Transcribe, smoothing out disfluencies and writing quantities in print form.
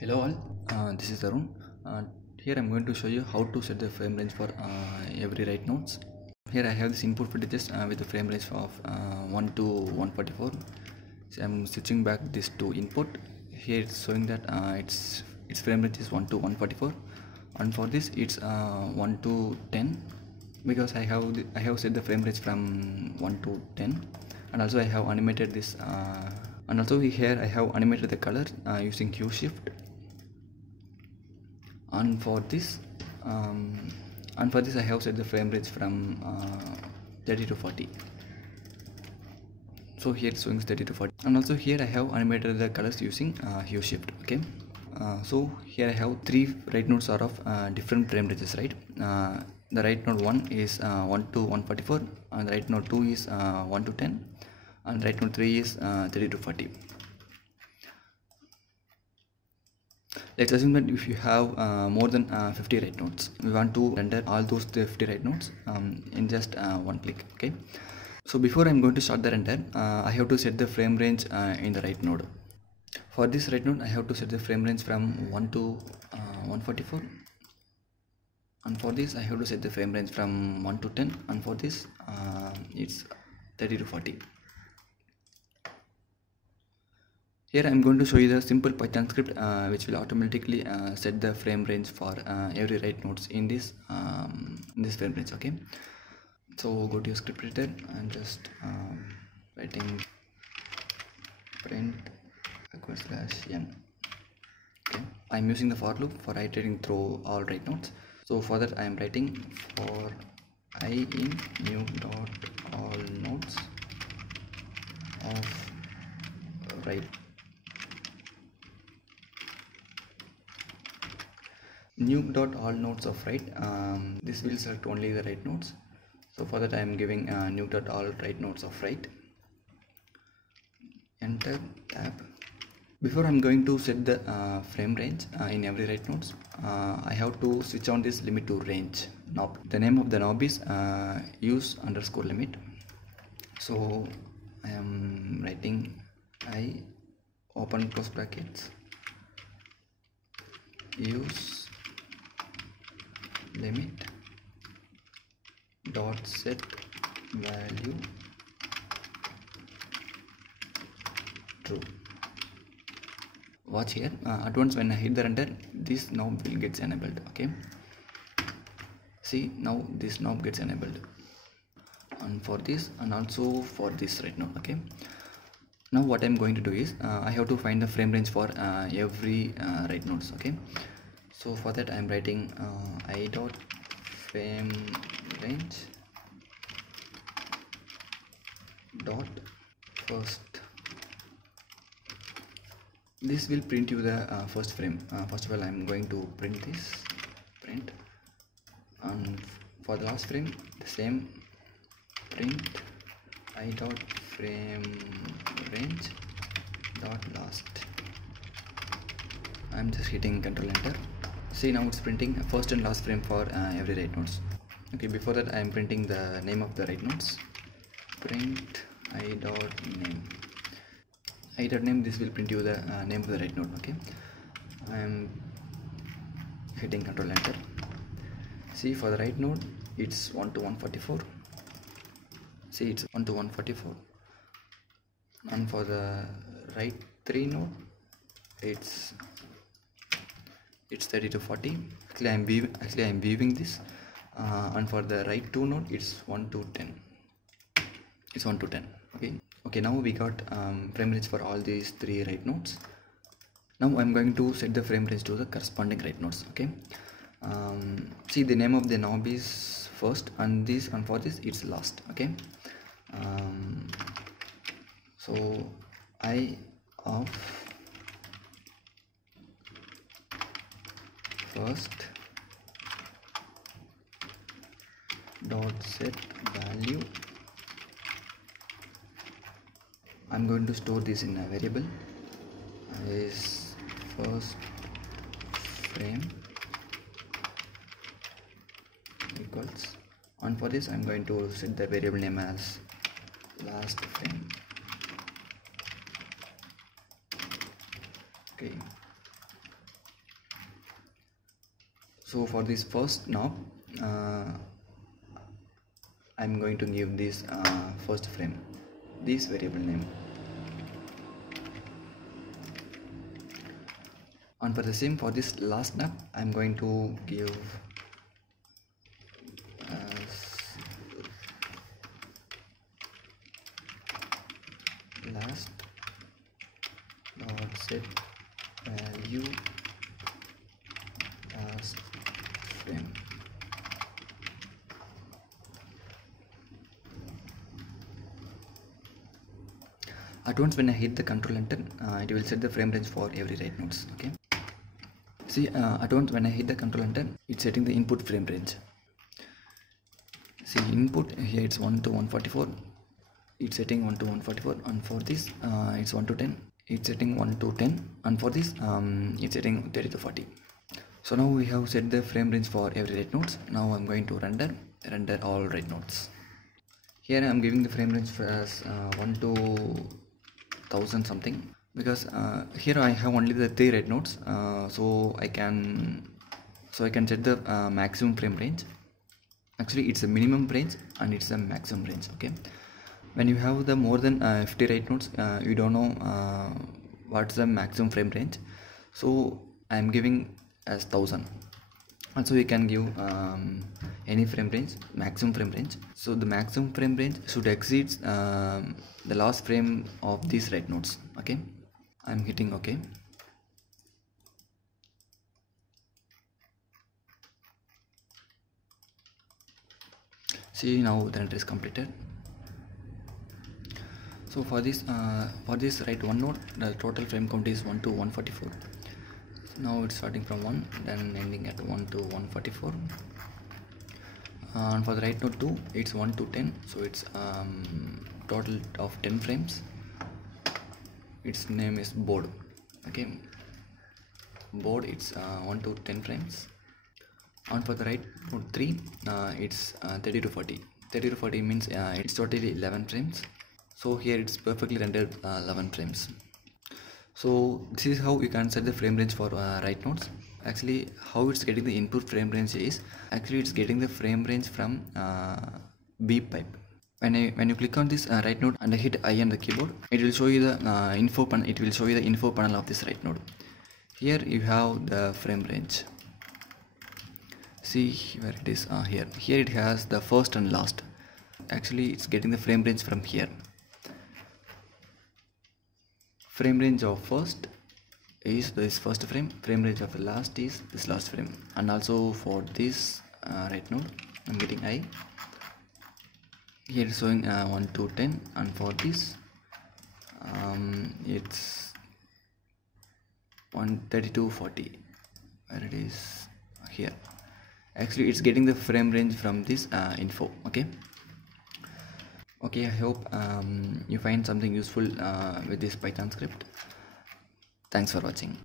Hello all, this is Tarun. Here I'm going to show you how to set the frame range for every write notes. Here I have this input footages with the frame range of 1 to 144. So I'm switching back this to input. Here it's showing that its frame range is 1 to 144, and for this it's 1 to 10 because I have set the frame range from 1 to 10, and also I have animated this. And also here I have animated the color using Q shift. And for this I have set the frame range from 30 to 40. So here it's showing 30 to 40, and also here I have animated the colors using hue shift. Okay, so here I have three write notes are of different frame ranges, right? The write note 1 is 1 to 144, and write note 2 is 1 to 10, and write note 3 is 30 to 40. Let's assume that if you have more than 50 write notes, we want to render all those 50 write notes in just one click. Okay, so before I'm going to start the render, I have to set the frame range in the write node. For this write node, I have to set the frame range from 1 to 144, and for this I have to set the frame range from 1 to 10, and for this it's 30 to 40. Here I am going to show you the simple Python script which will automatically set the frame range for every write notes in this frame range. Okay, so go to your script editor and just writing print =n. Okay, I am using the for loop for iterating through all write notes. So for that I am writing for I in new dot all nodes of write. New dot all nodes of write, this will select only the write nodes. So for that I am giving new dot all write nodes of write. Enter tab. Before I am going to set the frame range in every write nodes, I have to switch on this limit to range knob. The name of the knob is use_limit. So I am writing I open close brackets use limit dot set value true. Watch here, at once when I hit the render, this knob will get enabled. Okay, see, now this knob gets enabled, and for this and also for this right now. Okay, now what I'm going to do is I have to find the frame range for every write nodes. Okay, so for that I'm writing I dot frame range dot first. This will print you the first frame. First of all I'm going to print this print, and for the last frame the same print I dot frame range dot last. I'm just hitting Ctrl Enter. See, now it's printing first and last frame for every write nodes. Okay, before that I am printing the name of the write nodes. Print I dot name. I dot name, this will print you the name of the write node. Okay, I am hitting Ctrl Enter. See, for the write node it's 1 to 144. See, it's 1 to 144, and for the write 3 node it's 30 to 40. Actually I'm weaving this, and for the write 2 node it's 1 to 10. It's 1 to 10. Okay, now we got frame range for all these three write nodes. Now I'm going to set the frame range to the corresponding write nodes. Okay, see, the name of the knob is first, and for this it's last. Okay, so I of first dot set value. I'm going to store this in a variable is first frame equals, and for this I'm going to set the variable name as last frame. Okay, So for this first knob, I'm going to give this first frame this variable name, and for the same for this last knob I'm going to give last dot set value last frame. At once when I hit the control enter, it will set the frame range for every write nodes. Okay. See, at once when I hit the control enter, it's setting the input frame range. See, input here it's 1 to 144. It's setting 1 to 144, and for this it's 1 to 10. It's setting 1 to 10, and for this it's setting 30 to 40. So now we have set the frame range for every write nodes. Now I'm going to render all write nodes. Here I'm giving the frame range as 1 to 1000 something, because here I have only the 3 write nodes, so I can set the maximum frame range. Actually it's a minimum range and it's a maximum range. Okay, when you have the more than 50 write nodes, you don't know what's the maximum frame range, so I am giving as 1000. Also you can give any frame range, maximum frame range. So the maximum frame range should exceed the last frame of these write nodes. Okay, I'm hitting OK. See, now the render is completed. So for this write one node, the total frame count is 1 to 144. Now it's starting from 1, then ending at 1 to 144. And for the write node 2, it's 1 to 10, so it's total of 10 frames. Its name is board. Okay, board, it's 1 to 10 frames. And for the write node 3, it's 30 to 40. 30 to 40 means it's totally 11 frames. So here it's perfectly rendered 11 frames. So this is how you can set the frame range for write nodes. Actually, how it's getting the input frame range is, actually it's getting the frame range from beep pipe. When you click on this write node and I hit I on the keyboard, it will show you the info panel. It will show you the info panel of this write node. Here you have the frame range. See where it is. Here it has the first and last. Actually, it's getting the frame range from here. Frame range of first is this first frame. Frame range of last is this last frame. And also for this write node, I'm getting I. Here it's showing 1 to 10, and for this it's 130 to 40. Where it is here. Actually, it's getting the frame range from this info. Okay. Okay, I hope you find something useful with this Python script. Thanks for watching.